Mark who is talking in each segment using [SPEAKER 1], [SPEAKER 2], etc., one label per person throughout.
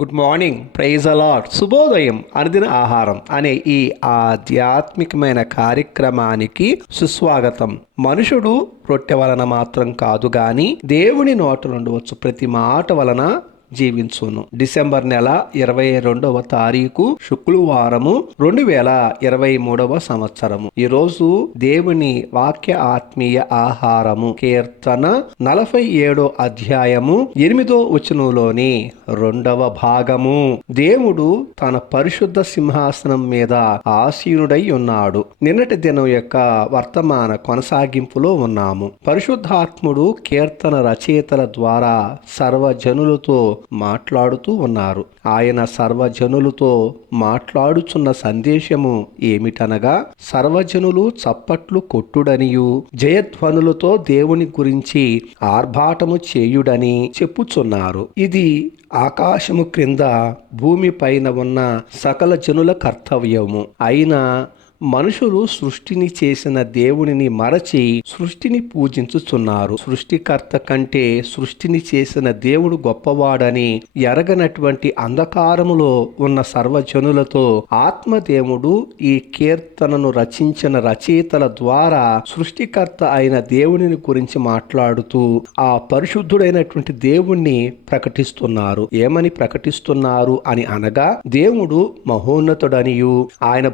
[SPEAKER 1] Good morning praise allot శుభోదయం. అనుదిన ఆహారం అనే ఈ ఆధ్యాత్మికమైన కార్యక్రమానికి సుస్వాగతం. మనుషుడు రొట్టె వలన మాత్రం కాదు గాని దేవుని నోట నుండి వచ్చు ప్రతి మాట వలన జీవించును. డిసెంబర్ నెల ఇరవై రెండవ తారీఖు శుక్రవారము రెండు వేల ఇరవై మూడవ సంవత్సరము. ఈ రోజు దేవుని వాక్య ఆత్మీయ ఆహారము కీర్తన నలభై ఏడో అధ్యాయము ఎనిమిదో వచనంలోని రెండవ భాగము. దేవుడు తన పరిశుద్ధ సింహాసనం మీద ఆసీనుడై ఉన్నాడు. నిన్నటి దినం యొక్క వర్తమాన కొనసాగింపులో ఉన్నాము. పరిశుద్ధాత్ముడు కీర్తన రచయితల ద్వారా సర్వజనులతో మాట్లాడుతూ ఉన్నారు. ఆయన సర్వజనులతో మాట్లాడుచున్న సందేశము ఏమిటనగా సర్వజనులు చప్పట్లు కొట్టుడనియు జయధ్వనులతో దేవుని గురించి ఆర్భాటము చేయుడని చెప్పుచున్నారు. ఇది ఆకాశము క్రింద భూమి పైన ఉన్న సకల జనుల కర్తవ్యము. అయినా మనుషులు సృష్టిని చేసిన దేవుడిని మరచి సృష్టిని పూజించుచున్నారు. సృష్టికర్త కంటే సృష్టిని చేసిన దేవుడు గొప్పవాడని ఎరగనటువంటి అంధకారములో ఉన్న సర్వజనులతో ఆత్మదేవుడు ఈ కీర్తనను రచించిన రచయితల ద్వారా సృష్టికర్త అయిన దేవుడిని గురించి మాట్లాడుతూ ఆ పరిశుద్ధుడైనటువంటి దేవుణ్ణి ప్రకటిస్తున్నారు. ఏమని ప్రకటిస్తున్నారు అని అనగా దేవుడు మహోన్నతుడనియు ఆయన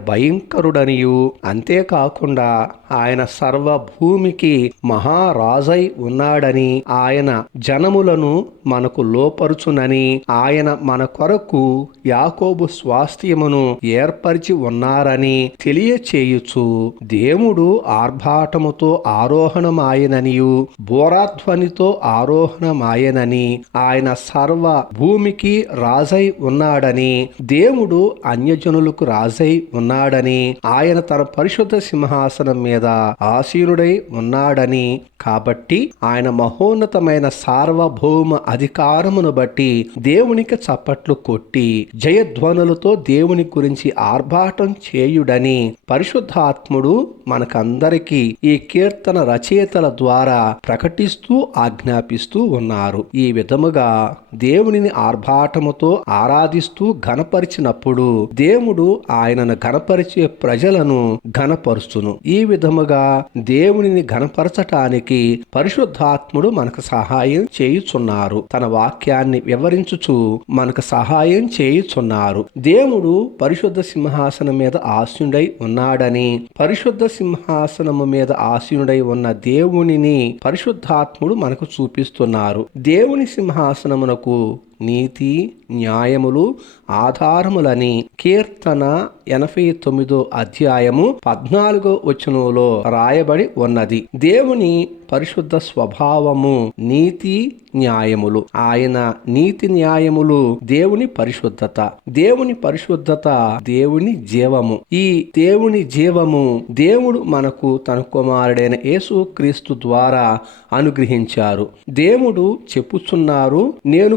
[SPEAKER 1] మరియు అంతేకాకుండా ఆయన సర్వ భూమికి మహారాజై ఉన్నాడని ఆయన జనములను మనకు లోపరుచునని ఆయన మన కొరకు యాకోబు స్వాస్థ్యమును ఏర్పరిచి ఉన్నారని తెలియచేయుచు దేవుడు ఆర్భాటముతో ఆరోహణమాయననియు బోరాధ్వనితో ఆరోహణమాయనని ఆయన సర్వ భూమికి రాజై ఉన్నాడని దేవుడు అన్యజనులకు రాజై ఉన్నాడని ఆయన తన పరిశుద్ధ సింహాసనం మీద ఆసీనుడై ఉన్నాడని. కాబట్టి ఆయన మహోన్నతమైన సార్వభౌమ అధికారమును బట్టి దేవునికి చప్పట్లు కొట్టి జయధ్వనులతో దేవుని గురించి ఆర్భాటం చేయుడని పరిశుద్ధాత్ముడు మనకందరికీ ఈ కీర్తన రచయితల ద్వారా ప్రకటిస్తూ ఆజ్ఞాపిస్తూ ఉన్నారు. ఈ విధముగా దేవునిని ఆర్భాటముతో ఆరాధిస్తూ ఘనపరిచినప్పుడు దేవుడు ఆయనను ఘనపరిచే ప్రజలను ఘనపరుస్తును ఈ విధముగా దేవునిని ఘనపరచటానికి పరిశుద్ధాత్ముడు మనకు సహాయం చేయుచున్నారు. తన వాక్యాన్ని వివరించుచు మనకు సహాయం చేయుచున్నారు. దేవుడు పరిశుద్ధ సింహాసనం మీద ఆశీనుడై ఉన్నాడని పరిశుద్ధ సింహాసనము మీద ఆశీనుడై ఉన్న దేవునిని పరిశుద్ధాత్ముడు మనకు చూపిస్తున్నారు. దేవుని సింహాసనమునకు నీతి న్యాయములు ఆధారములని కీర్తన ఎనభై తొమ్మిదో అధ్యాయము పద్నాలుగో వచనంలో రాయబడి ఉన్నది. దేవుని పరిశుద్ధ స్వభావము నీతి న్యాయములు. ఆయన నీతి న్యాయములు దేవుని పరిశుద్ధత. దేవుని పరిశుద్ధత దేవుని జీవము. ఈ దేవుని జీవము దేవుడు మనకు తన కుమారుడైన యేసు క్రీస్తు ద్వారా అనుగ్రహించారు. దేవుడు చెప్పుచున్నారు నేను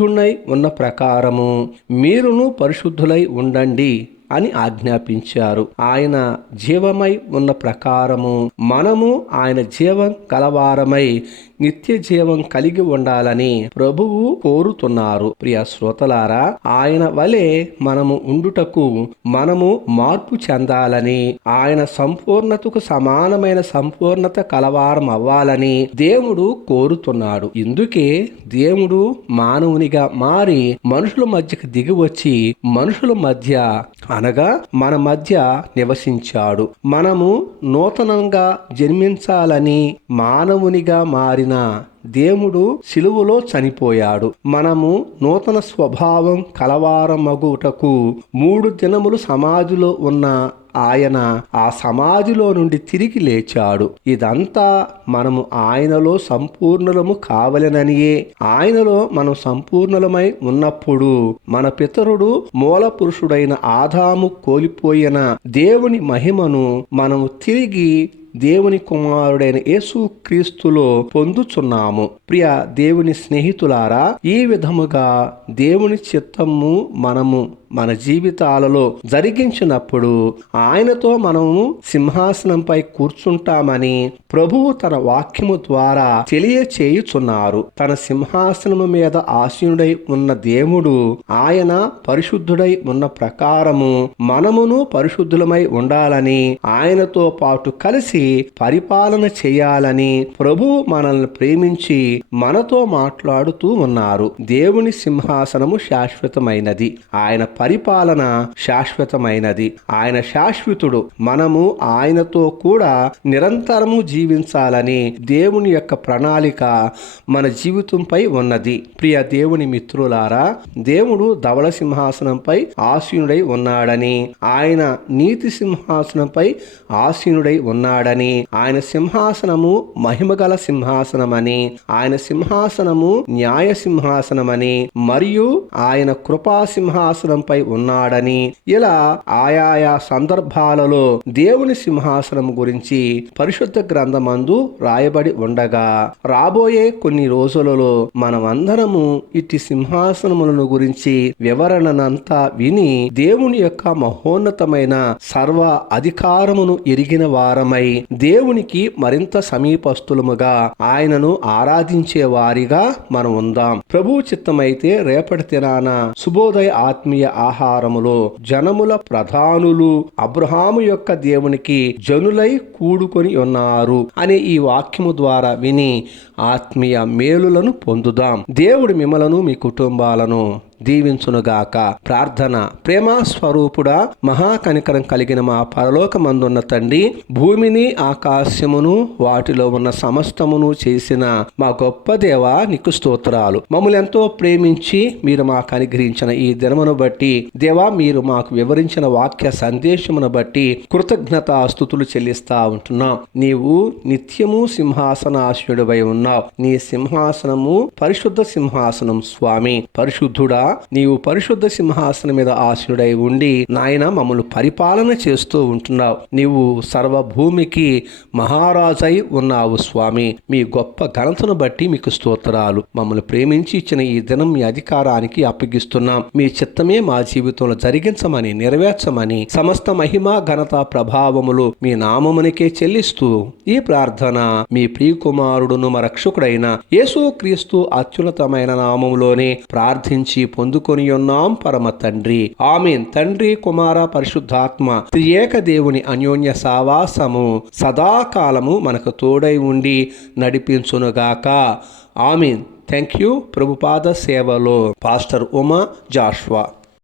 [SPEAKER 1] పరిశుద్ధుణ్ణై ఉన్న ప్రకారము. మీరును పరిశుద్ధులై ఉండండి. అని ఆజ్ఞాపించారు. ఆయన జీవమై ఉన్న ప్రకారము మనము ఆయన జీవం కలవారమై నిత్య జీవం కలిగి ఉండాలని ప్రభువు కోరుతున్నారు. ప్రియ శ్రోతలారా ఆయన వలె మనము ఉండుటకు మనము మార్పు చెందాలని ఆయన సంపూర్ణతకు సమానమైన సంపూర్ణత కలవారం అవ్వాలని దేవుడు కోరుతున్నాడు. ఇందుకే దేవుడు మానవునిగా మారి మనుషుల మధ్యకు దిగి వచ్చి మనుషుల మధ్య అనగా మన మధ్య నివసించాడు. మనము నూతనంగా జన్మించాలని మానవునిగా మారిన దేవుడు సిలువలో చనిపోయాడు. మనము నూతన స్వభావం కలవారమగుటకు మూడు దినములు సమాధిలో ఉన్న ఆయన ఆ సమాధిలో నుండి తిరిగి లేచాడు. ఇదంతా మనము ఆయనలో సంపూర్ణలము కావలెననియే. ఆయనలో మనం సంపూర్ణలమై ఉన్నప్పుడు మన పితరుడు మూల పురుషుడైన ఆదాము కోల్పోయిన దేవుని మహిమను మనము తిరిగి దేవుని కుమారుడైన యేసు క్రీస్తులో పొందుచున్నాము. ప్రియ దేవుని స్నేహితులారా ఈ విధముగా దేవుని చిత్తము మనము మన జీవితాలలో జరిగించినప్పుడు ఆయనతో మనము సింహాసనంపై కూర్చుంటామని ప్రభువు తన వాక్యము ద్వారా తెలియచేయుచున్నారు. తన సింహాసనము మీద ఆసీనుడై ఉన్న దేవుడు ఆయన పరిశుద్ధుడై ఉన్న ప్రకారము మనమును పరిశుద్ధులమై ఉండాలని ఆయనతో పాటు కలిసి పరిపాలన చేయాలని ప్రభు మనల్ని ప్రేమించి మనతో మాట్లాడుతూ ఉన్నారు. దేవుని సింహాసనము శాశ్వతమైనది. ఆయన పరిపాలన శాశ్వతమైనది. ఆయన శాశ్వతుడు. మనము ఆయనతో కూడా నిరంతరము జీవించాలని దేవుని యొక్క ప్రణాళిక మన జీవితంపై ఉన్నది. ప్రియ దేవుని మిత్రులారా దేవుడు ధవళ సింహాసనంపై ఆసీనుడై ఉన్నాడని ఆయన నీతి సింహాసనంపై ఆసీనుడై ఉన్నాడని ఆయన సింహాసనము మహిమగల సింహాసనమని ఆయన సింహాసనము న్యాయ సింహాసనమని మరియు ఆయన కృపా సింహాసనంపై ఉన్నాడని ఇలా ఆయా సందర్భాలలో దేవుని సింహాసనం గురించి పరిశుద్ధ గ్రంథమందు రాయబడి ఉండగా రాబోయే కొన్ని రోజులలో మనమందరము ఇట్టి సింహాసనములను గురించి వివరణనంతా విని దేవుని యొక్క మహోన్నతమైన సర్వ అధికారమును ఎరిగిన వారమై దేవునికి మరింత సమీపస్తులముగా ఆయనను ఆరాధించే వారిగా మనం ఉందాం. ప్రభు చిత్తమైతే రేపటి దినాన శుభోదయ ఆత్మీయ ఆహారములో జనముల ప్రధానులు అబ్రహాము యొక్క దేవునికి జనులై కూడుకొని ఉన్నారు అనే ఈ వాక్యము ద్వారా విని ఆత్మీయ మేలులను పొందుదాం. దేవుడు మిమ్మలను మీ కుటుంబాలను దీవించునుగాక. ప్రార్థన. ప్రేమ స్వరూపుడా మహాకనికరం కలిగిన మా పరలోకమందున్న తండ్రి భూమిని ఆకాశమును వాటిలో ఉన్న సమస్తమును చేసిన మా గొప్ప దేవ నీకు స్తోత్రాలు. మమ్మల్ని ఎంతో ప్రేమించి మీరు మాకు అనుగ్రహించిన ఈ దినమును బట్టి దేవా మీరు మాకు వివరించిన వాక్య సందేశమును బట్టి కృతజ్ఞత స్థుతులు చెల్లిస్తా ఉంటున్నాం. నీవు నిత్యము సింహాసనాశనుడివై ఉన్నావు. నీ సింహాసనము పరిశుద్ధ సింహాసనం స్వామి. పరిశుద్ధుడా నీవు పరిశుద్ధ సింహాసనం మీద ఆశుడై ఉండి నాయన మమ్మల్ని పరిపాలన చేస్తూ ఉంటున్నావు. నీవు సర్వభూమికి మహారాజై ఉన్నావు స్వామి. మీ గొప్ప ఘనతను బట్టి మీకు స్తోత్రాలు. మమ్మల్ని ప్రేమించి ఇచ్చిన ఈ దినం మీ అధికారానికి అప్పగిస్తున్నాం. మీ చిత్తమే మా జీవితంలో జరిగించమని నెరవేర్చమని సమస్త మహిమ ఘనత ప్రభావములు మీ నామమునికే చెల్లిస్తూ ఈ ప్రార్థన మీ ప్రియకుమారుడును మా రక్షకుడైన యేసు క్రీస్తు అత్యున్నతమైన నామములోనే ప్రార్థించి పొందుకొని ఉన్నాం పరమ తండ్రి. ఆమె తండ్రి కుమార పరిశుద్ధాత్మ. త్రియేక దేవుని అన్యోన్య సావాసము. సదాకాలము మనకు తోడై ఉండి నడిపించునుగాక. ఆమెన్. థ్యాంక్ యూ ప్రభుపాద సేవలో. Pastor Uma Joshua.